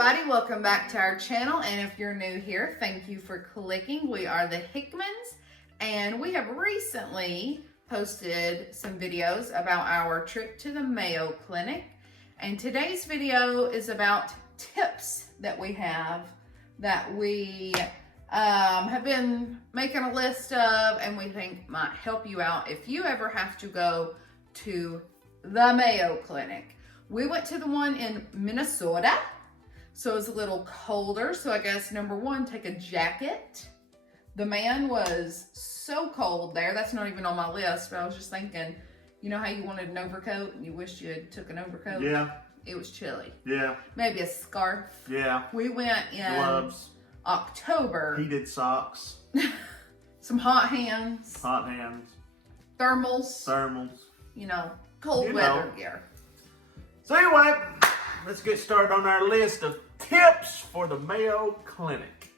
everybody, welcome back to our channel, and if you're new here, thank you for clicking. We are the Hickmans, and we have recently posted some videos about our trip to the Mayo Clinic, and today's video is about tips that we have been making a list of and we think might help you out if you ever have to go to the Mayo Clinic. We went to the one in Minnesota, so it was a little colder. So I guess number one, take a jacket. The man was so cold there. That's not even on my list, but I was just thinking, you know how you wanted an overcoat and you wished you had took an overcoat? Yeah. It was chilly. Yeah. Maybe a scarf. Yeah. We went in gloves, October. heated socks, Some hot hands. hot hands, Thermals. You know, cold weather gear. So anyway, let's get started on our list of tips for the Mayo Clinic.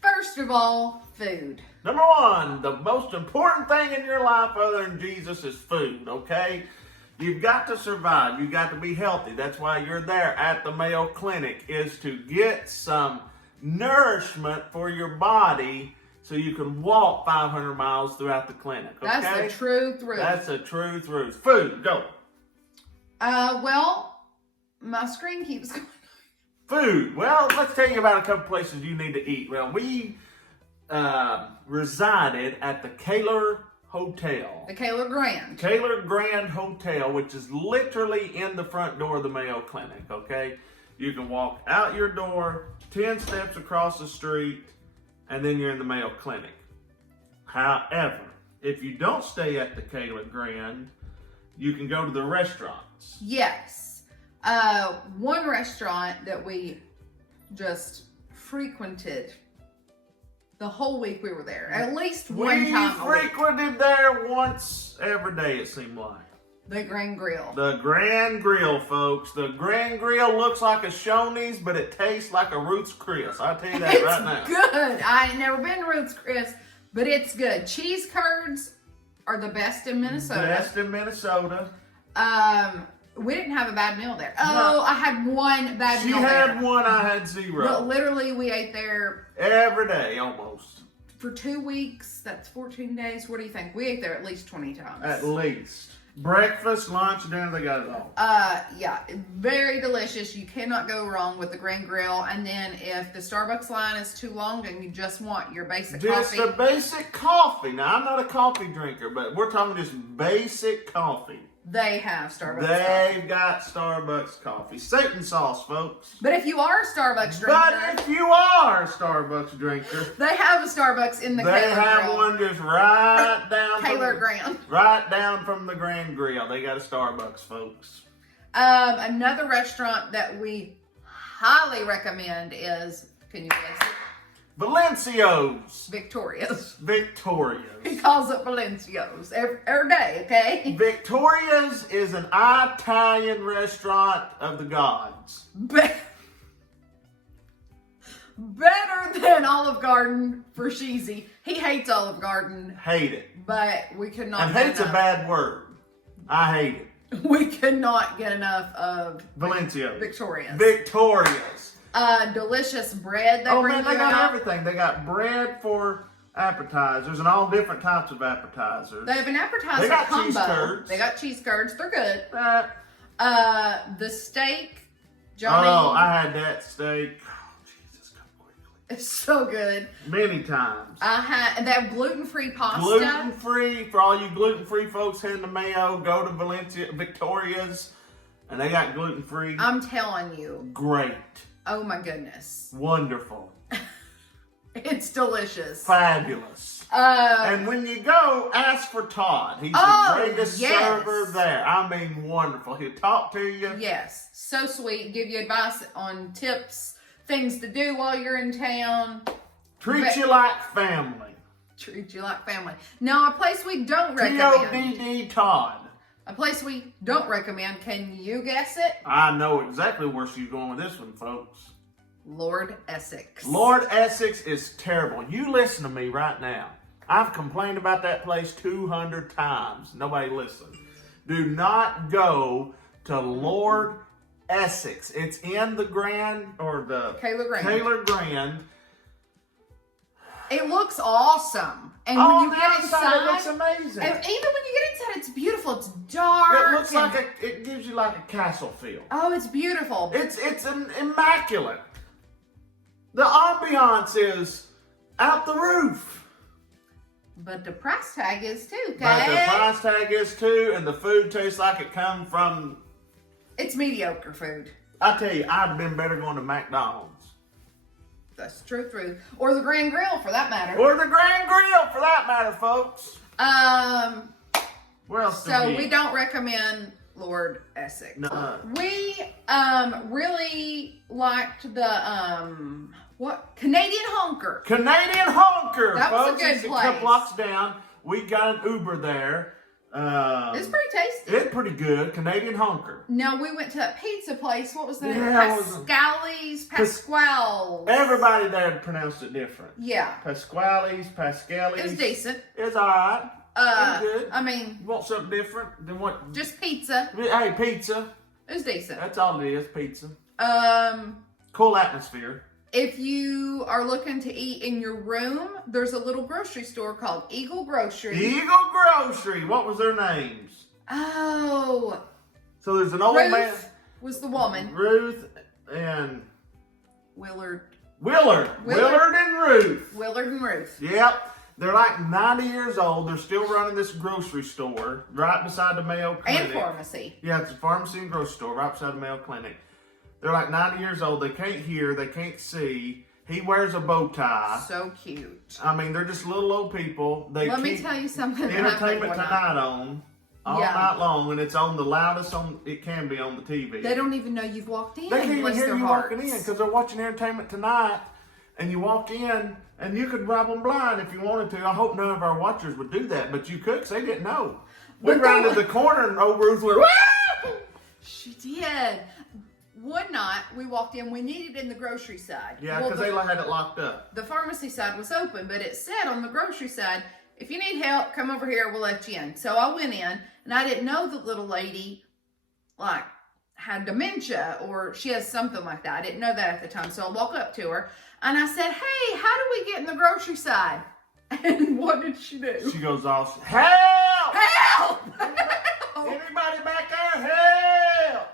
First of all, food. Number one, the most important thing in your life other than Jesus is food, okay? You've got to survive. You've got to be healthy. That's why you're there at the Mayo Clinic, is to get some nourishment for your body so you can walk 500 miles throughout the clinic, okay? That's the truth. That's the truth. Food, go. Well, my screen keeps going. Food. Well, let's tell you about a couple places you need to eat. Well, we resided at the Kaler Hotel. The Kaler Grand. Kaler Grand Hotel, which is literally in the front door of the Mayo Clinic, okay? You can walk out your door, 10 steps across the street, and then you're in the Mayo Clinic. However, if you don't stay at the Kaler Grand, you can go to the restaurants. Yes. One restaurant that we just frequented the whole week we were there. At least one time a week. We frequented there once every day, it seemed like. The Grand Grill. The Grand Grill, folks. The Grand Grill looks like a Shoney's, but it tastes like a Ruth's Chris. I'll tell you that right now. It's good. I ain't never been to Ruth's Chris, but it's good. Cheese curds are the best in Minnesota. Best in Minnesota. We didn't have a bad meal there. No. I had one bad meal there. She had one, I had zero. But literally, we ate there every day, almost. for 2 weeks. That's 14 days. What do you think? We ate there at least 20 times. At least. Breakfast, lunch, dinner, they got it all. Yeah, very delicious. You cannot go wrong with the Grand Grill. And then if the Starbucks line is too long and you just want your basic coffee. Just a basic coffee. Now, I'm not a coffee drinker, but we're talking just basic coffee. They have Starbucks coffee. They've got Starbucks coffee. Satan sauce, folks. But if you are a Starbucks drinker. But if you are a Starbucks drinker. They have a Starbucks in the Kaler Grill. They have one just right down Kaler Grand. Right down from the Grand Grill. They got a Starbucks, folks. Another restaurant that we highly recommend is, can you guess it? Valencio's. Victoria's. He calls it Valencio's every day, okay? Victoria's is an Italian restaurant of the gods. Better than Olive Garden for Sheezy. He hates Olive Garden. Hate it. But we could not And get hate's enough. a bad word. I hate it. We could not get enough of Valencio's. Victoria's. Delicious bread. Oh man, they got everything. They got bread for appetizers and all different types of appetizers. They have an appetizer They got combo. cheese curds. They got cheese curds. They're good. The steak, Johnny. Oh, I had that steak. Oh, Jesus, come quickly. It's so good. Many times. They have gluten-free pasta. Gluten-free. For all you gluten-free folks heading to Mayo, go to Victoria's, and they got gluten-free. I'm telling you. Great. Oh my goodness. Wonderful. It's delicious. Fabulous. And when you go, ask for Todd. He's the greatest server there. I mean, wonderful. He'll talk to you. Yes. So sweet. Give you advice on tips, things to do while you're in town. Treat you like family. Treat you like family. Now, a place we don't recommend. T-O-D-D Todd. A place we don't recommend. Can you guess it? I know exactly where she's going with this one, folks. Lord Essex. Lord Essex is terrible. You listen to me right now. I've complained about that place 200 times. Nobody listens. Do not go to Lord Essex. It's in the Grand, or the Kaler Grand. Kaler Grand. It looks awesome. And Oh, when on you the get outside, inside, it looks amazing. and even when you get inside, it's beautiful. It's dark. It looks like it gives you like a castle feel. Oh, it's beautiful. It's immaculate. The ambiance is out the roof. But the price tag is too, okay? But the price tag is too, and the food tastes like it come from... It's mediocre food. I tell you, I'd have been better going to McDonald's. That's true. Or the Grand Grill, for that matter. Or the Grand Grill, for that matter, folks. Where else do we don't recommend Lord Essex. No. We really liked the Canadian Honker. Canadian Honker, That was a folks. good It's a place. couple blocks down. We got an Uber there. It's pretty tasty. It's pretty good. Canadian Honker. Now we went to that pizza place. What was the name? Yeah, Pasquale's. Everybody there pronounced it different. Yeah. Pasquale's. It was decent. It's all right. It's good. I mean, You want something different than what? just pizza. Hey, pizza. It was decent. That's all it is, pizza. Cool atmosphere. If you are looking to eat in your room, there's a little grocery store called Eagle Grocery. Eagle Grocery. What was their names? Oh. So there's an old Ruth man. was the woman. Ruth and Willard and Ruth. Willard and Ruth. Yep. They're like 90 years old. They're still running this grocery store right beside the Mayo Clinic. And pharmacy. Yeah, it's a pharmacy and grocery store right beside the Mayo Clinic. They're like 90 years old. They can't hear. They can't see. He wears a bow tie. So cute. I mean, they're just little old people. Let me tell you something. Entertainment Tonight on all night long, and it's on the loudest it can be on the TV. They don't even know you've walked in. They can't even hear you hearts. walking in because they're watching Entertainment Tonight, and you walk in, and you could rob them blind if you wanted to. I hope none of our watchers would do that, but you could because they didn't know. We rounded the corner, and old Ruth went, "Wah!" She did. One night, we walked in. We needed in the grocery side. Yeah, because they had it locked up. The pharmacy side was open, but it said on the grocery side, if you need help, come over here. We'll let you in. So I went in, and I didn't know the little lady, had dementia, or she has something like that. I didn't know that at the time. So I walked up to her, and I said, hey, how do we get in the grocery side? And what did she do? She goes off, help! Help! Anybody back there, help!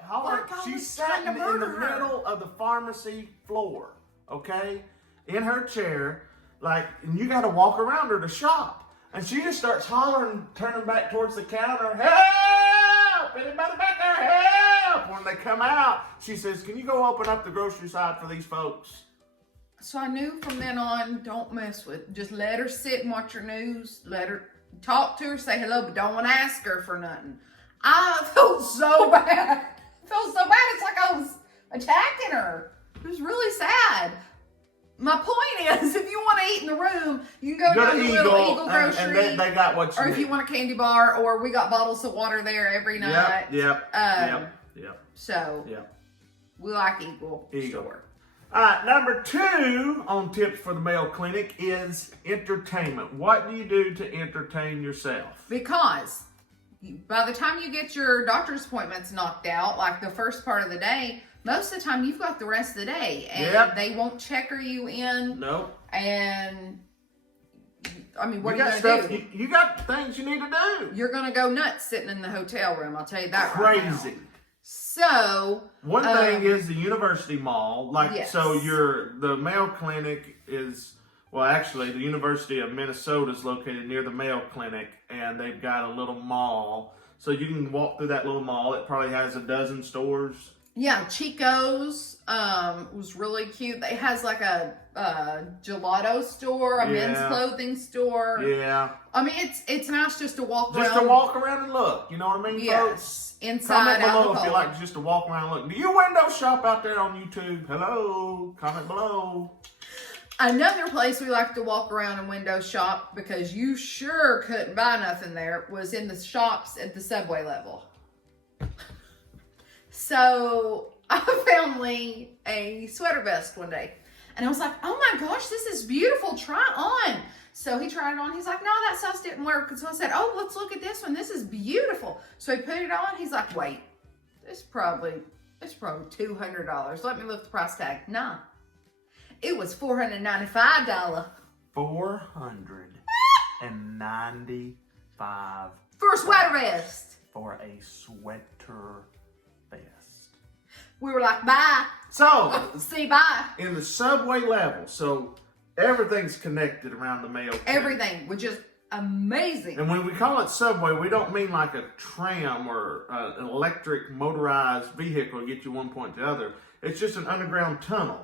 She's sitting in the middle of the pharmacy floor, okay? In her chair, and you got to walk around her to shop. And she just starts hollering, turning back towards the counter, help! Anybody back there, help! When they come out, she says, can you go open up the grocery side for these folks? So I knew from then on, don't mess with. Just let her sit and watch her news. Let her talk to her, say hello, but don't want to ask her for nothing. I felt so bad. It's like I was attacking her. It was really sad. My point is, if you want to eat in the room, you can go to the little Eagle Grocery. And they got what you need. Or if you want a candy bar, or we got bottles of water there every night. Yep. So, we like Eagle. Store. All right, number 2 on tips for the Mayo Clinic is entertainment. What do you do to entertain yourself? Because by the time you get your doctor's appointments knocked out, like the first part of the day, most of the time you've got the rest of the day. And they won't checker you in. Nope. And, I mean, what are you going to do? You got things you need to do. You're going to go nuts sitting in the hotel room, I'll tell you that Crazy. Right now. So, one thing is the University Mall. Yes. So the Mayo Clinic is, well, actually, the University of Minnesota is located near the Mayo Clinic, and they've got a little mall. So you can walk through that little mall. It probably has a dozen stores. Yeah, Chico's was really cute. It has like a gelato store, a men's clothing store. Yeah. I mean, it's nice just to walk around. Just to walk around and look. You know what I mean, folks? Inside, comment below if you like just to walk around and look. Do you window shop out there on YouTube? Hello. Comment below. Another place we like to walk around and window shop, because you sure couldn't buy nothing there, was in the shops at the Subway level. So I found Lee a sweater vest one day, and I was like, oh my gosh, this is beautiful, try it on. So he tried it on. He's like, no, that size didn't work. And so I said, oh, let's look at this one. This is beautiful. So he put it on. He's like, wait, this probably It's probably $200. Let me look at the price tag. Nah. It was $495. $495 For a sweater vest. for a sweater vest. We were like, bye. So, See, bye. in the subway level, so everything's connected around the Mayo Clinic. Everything was just amazing. And when we call it subway, we don't mean like a tram or an electric motorized vehicle to get you one point to the other. It's just an underground tunnel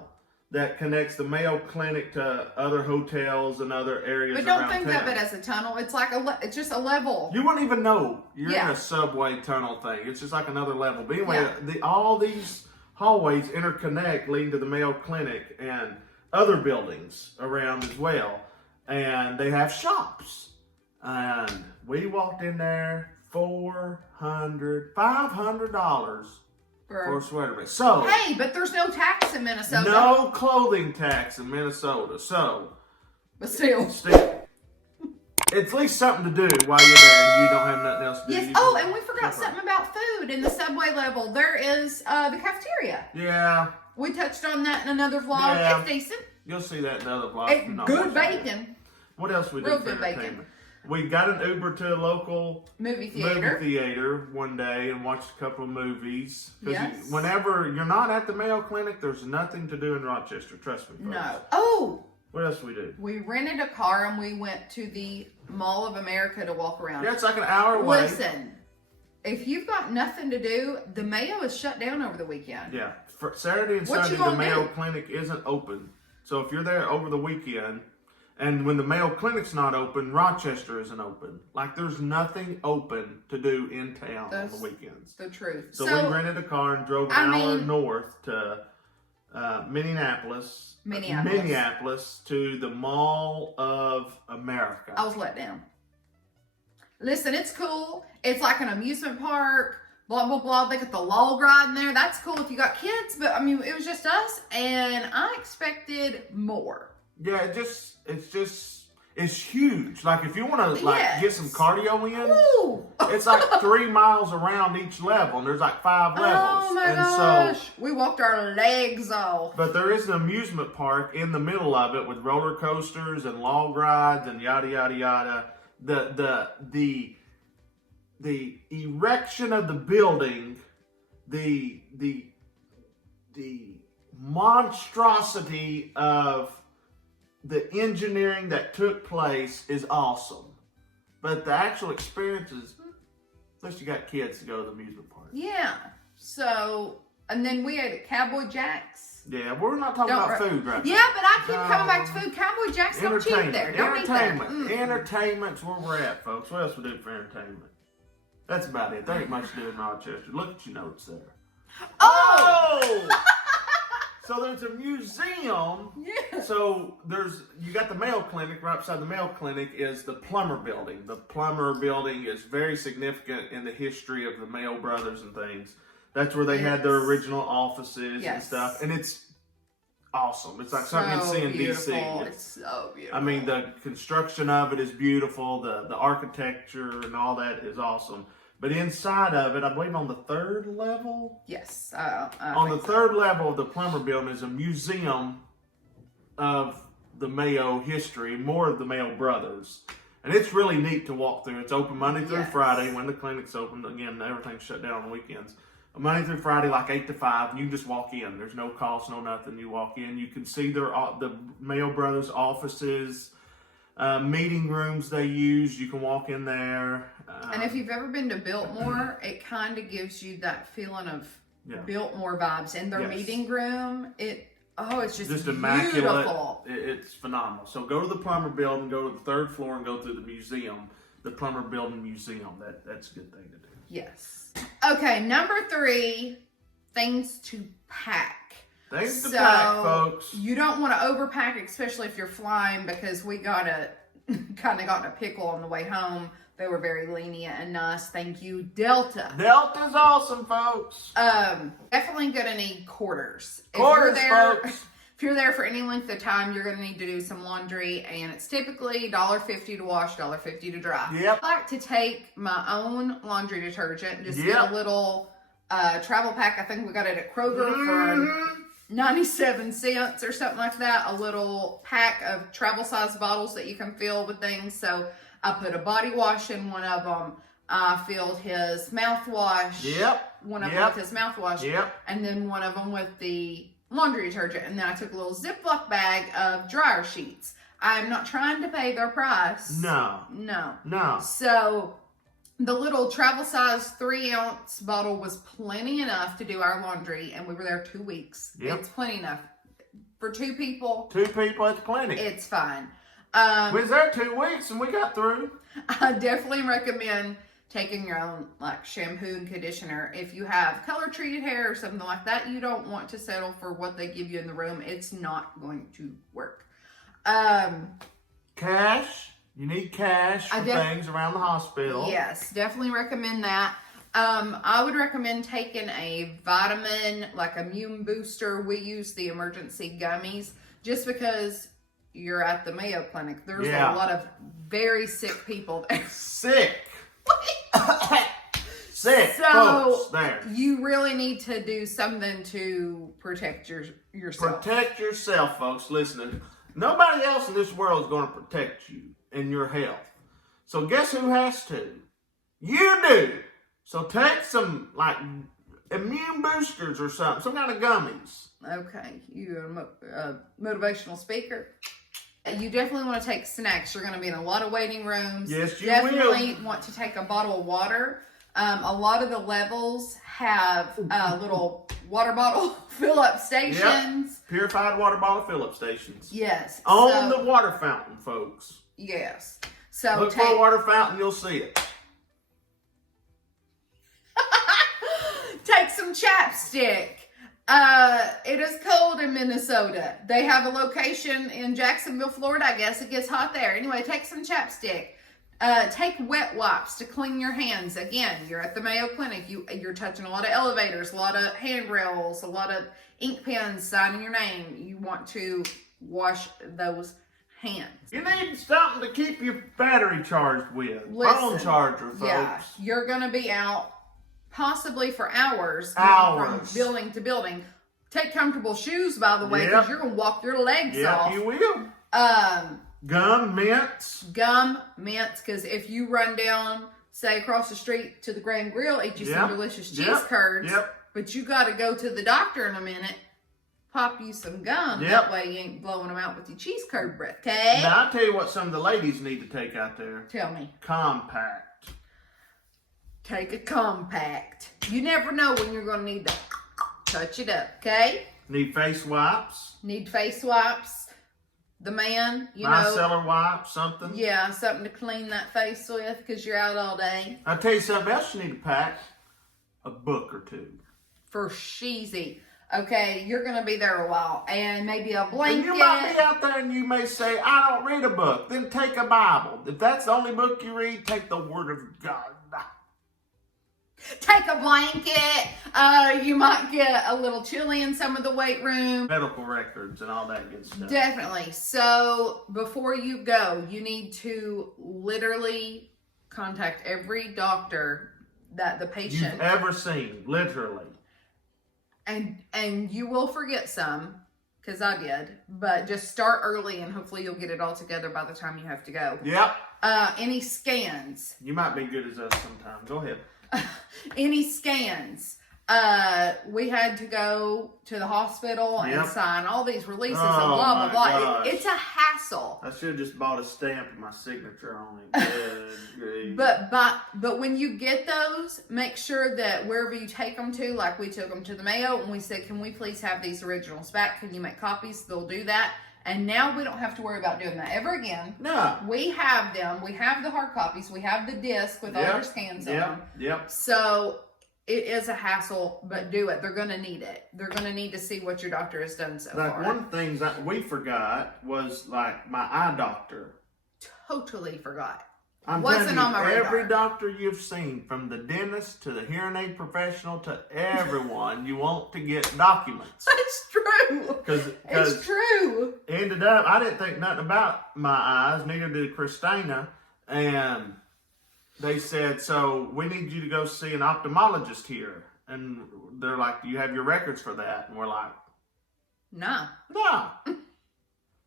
that connects the Mayo Clinic to other hotels and other areas But around don't think town. of it as a tunnel. It's like it's just a level. You wouldn't even know you're Yeah. in a subway tunnel thing. It's just like another level. But anyway, Yeah. all these hallways interconnect, leading to the Mayo Clinic and other buildings around as well. And they have shops. And we walked in there, $500 for a sweater vest. So, Hey, but there's no tax in Minnesota. no clothing tax in Minnesota. So, But still. it's at least something to do while you're there and you don't have nothing else to do. Yes. You Oh, can and we forgot jump something about food in the subway level. There is the cafeteria. Yeah, We touched on that in another vlog. Yeah. It's decent. you'll see that in the other vlog. It's good bacon. That. What else we do Real for good bacon. entertainment? We got an Uber to a local Movie movie theater. theater one day and watched a couple of movies. 'Cause Yes. whenever you're not at the Mayo Clinic, there's nothing to do in Rochester. Trust me, folks. No. Oh, What else we do? we rented a car and we went to the Mall of America to walk around. Yeah, it's like an hour away. Listen, if you've got nothing to do, the Mayo is shut down over the weekend. Yeah, for Saturday and What Sunday, you the gonna Mayo do? Clinic isn't open. So if you're there over the weekend, and when the Mayo Clinic's not open, Rochester isn't open. Like there's nothing open to do in town That's on the weekends. the truth. So we rented a car and drove an hour north to Minneapolis to the Mall of America. I was let down. Listen, it's cool. It's like an amusement park. Blah, blah, blah. They got the log ride in there. That's cool if you got kids. But, I mean, it was just us. And I expected more. Yeah, it's huge. Like if you want to get some cardio in, Ooh. it's like 3 miles around each level, and there's like 5 levels. Oh, my and gosh. So, we walked our legs off. but there is an amusement park in the middle of it with roller coasters and log rides and yada yada yada. The erection of the building, the monstrosity of the engineering that took place is awesome. But the actual experiences, unless you got kids to go to the amusement park. Yeah. So, and then we ate at Cowboy Jack's. Yeah, we're not talking about food right now. Yeah, but I keep coming back to food. Cowboy Jack's not cheap there. Don't eat there. Entertainment's where we're at, folks. What else we do for entertainment? That's about it. There ain't much to do in Rochester. Look at your notes there. Oh! So there's a museum. Yeah. So you got the Mayo Clinic. Right beside the Mayo Clinic is the Plumber Building. The Plumber Building is very significant in the history of the Mayo brothers and things. That's where they had their original offices and stuff. And it's awesome. It's like something you see in beautiful. DC. It's so beautiful. I mean, the construction of it is beautiful. The architecture and all that is awesome. But inside of it, I believe on the third level. Yes. On the third level of the Plumber Building is a museum of the Mayo history, more of the Mayo brothers. And it's really neat to walk through. It's open Monday through Friday when the clinic's open. Again, everything's shut down on the weekends. Monday through Friday, like 8 to 5, and you can just walk in. There's no cost, no nothing. You walk in. You can see the Mayo brothers' offices, meeting rooms they use. You can walk in there. And if you've ever been to Biltmore, it kind of gives you that feeling of Biltmore vibes. And their meeting room, it's just immaculate. Beautiful. It's phenomenal. So go to the Plumber Building, go to the third floor, and go through the museum, the Plumber Building Museum. That's a good thing to do. Yes. Okay, number 3, things to pack. Things to pack, folks. You don't want to overpack, especially if you're flying, because we kind of got in a pickle on the way home. They were very lenient and nice. Thank you, Delta. Delta's awesome, folks. Definitely gonna need quarters. Quarters, folks. If you're there for any length of time, you're gonna need to do some laundry, and it's typically $1.50 to wash, $1.50 to dry. Yep. I like to take my own laundry detergent, just get a little travel pack. I think we got it at Kroger for 97 cents or something like that. A little pack of travel size bottles that you can fill with things. So I put a body wash in one of them. I filled his mouthwash. Yep. One of them with his mouthwash. Yep. And then one of them with the laundry detergent. And then I took a little Ziploc bag of dryer sheets. I'm not trying to pay their price. No. So the little travel size 3-ounce bottle was plenty enough to do our laundry, and we were there 2 weeks. Yep. It's plenty enough. For 2 people. 2 people, it's plenty. It's fine. We was there 2 weeks and we got through. I definitely recommend taking your own shampoo and conditioner. If you have color treated hair or something like that, you don't want to settle for what they give you in the room. It's not going to work. Cash. You need cash for things around the hospital. Yes, definitely recommend that. I would recommend taking a vitamin, like immune booster. We use the emergency gummies just because you're at the Mayo Clinic. There's a lot of very sick people there. Sick. Sick so folks there. You really need to do something to protect yourself. Protect yourself, folks. Listen, nobody else in this world is going to protect you and your health. So guess who has to? You do. So take some immune boosters or something, some kind of gummies. Okay, you're a motivational speaker. You definitely want to take snacks. You're going to be in a lot of waiting rooms. Yes, you definitely want to take a bottle of water. A lot of the levels have little water bottle fill-up stations. Yep. Purified water bottle fill-up stations. Yes. On the water fountain, folks. Yes. So look for a water fountain, you'll see it. Take some chapstick. It is cold in Minnesota. They have a location in Jacksonville, Florida. I guess it gets hot there. Anyway, take some chapstick. Take wet wipes to clean your hands. Again, you're at the Mayo Clinic. You're touching a lot of elevators, a lot of handrails, a lot of ink pens signing your name. You want to wash those hands. You need something to keep your battery charged with. Listen, phone charger, folks. Yeah, you're going to be out possibly for hours. From building to building. Take comfortable shoes, by the way, because you're going to walk your legs off. Yeah, you will. Gum, mints, because if you run down, say, across the street to the Grand Grill, eat you some delicious cheese curds, but you got to go to the doctor in a minute, pop you some gum. That way you ain't blowing them out with your cheese curd breath, okay? Now, I'll tell you what some of the ladies need to take out there. Tell me. Compact. Take a compact. You never know when you're going to need to touch it up, okay? Need face wipes. The man, micellar wipe, something. Yeah, something to clean that face with because you're out all day. I'll tell you something else you need to pack. A book or two. For sheezy. Okay, you're going to be there a while. And maybe a blanket. And you might be out there and you may say, I don't read a book. Then take a Bible. If that's the only book you read, take the Word of God. Take a blanket. You might get a little chilly in some of the weight room. Medical records and all that good stuff. Definitely. So before you go, you need to literally contact every doctor that the patient you've ever seen, literally. And you will forget some, because I did. But just start early and hopefully you'll get it all together by the time you have to go. Yep. Any scans. You might be good as us sometimes. Go ahead. Any scans. We had to go to the hospital and sign all these releases and blah, blah, blah. It's a hassle. I should have just bought a stamp with my signature on it. But when you get those, make sure that wherever you take them to, like we took them to the Mayo and we said, can we please have these originals back? Can you make copies? They'll do that. And now we don't have to worry about doing that ever again. No. We have them. We have the hard copies. We have the disc with all your scans on them. Yep. So it is a hassle, but do it. They're going to need it. They're going to need to see what your doctor has done so far. One of the things that we forgot was like my eye doctor. Totally forgot. Wasn't on my radar. Every doctor you've seen, from the dentist to the hearing aid professional to everyone, you want to get documents. It's true. It's true. Ended up, I didn't think nothing about my eyes, neither did Christina, and they said, so we need you to go see an ophthalmologist here. And they're like, do you have your records for that? And we're like, No. no.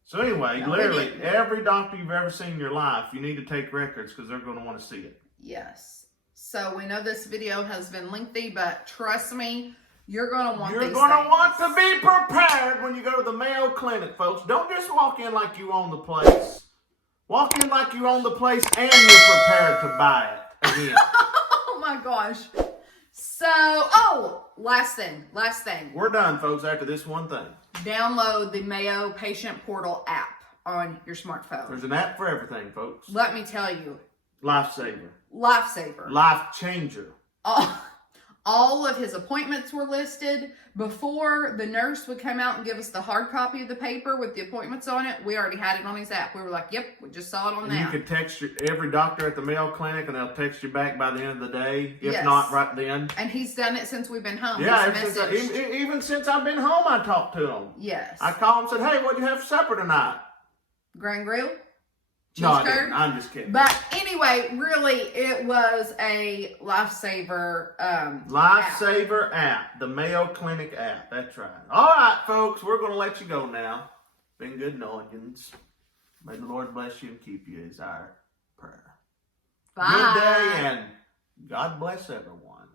So anyway, No, literally every doctor you've ever seen in your life, you need to take records because they're going to want to see it. Yes. So we know this video has been lengthy, but trust me, you're going to want You're these going to things. want to be prepared when you go to the Mayo Clinic, folks. Don't just walk in like you own the place. Walk in like you own the place and you're prepared to buy it again. Oh my gosh. So, last thing. We're done, folks, after this one thing. Download the Mayo Patient Portal app on your smartphone. There's an app for everything, folks. Let me tell you. Lifesaver. Lifesaver. Life changer. All of his appointments were listed. Before the nurse would come out and give us the hard copy of the paper with the appointments on it, we already had it on his app. We were like, yep, we just saw it on And that. you could text every doctor at the Mayo Clinic and they'll text you back by the end of the day, if Yes. not right then. And he's done it since we've been home. Yeah, He's even since I've been home, I talked to him. Yes. I called and said, hey, what'd you have for supper tonight? Grand Grill? No, I Cheese curd? didn't. I'm just kidding. But anyway, really, it was a lifesaver. Lifesaver app, the Mayo Clinic app. That's right. All right, folks, we're going to let you go now. Been good knowing you. May the Lord bless you and keep you is our prayer. Bye. Good day and God bless everyone.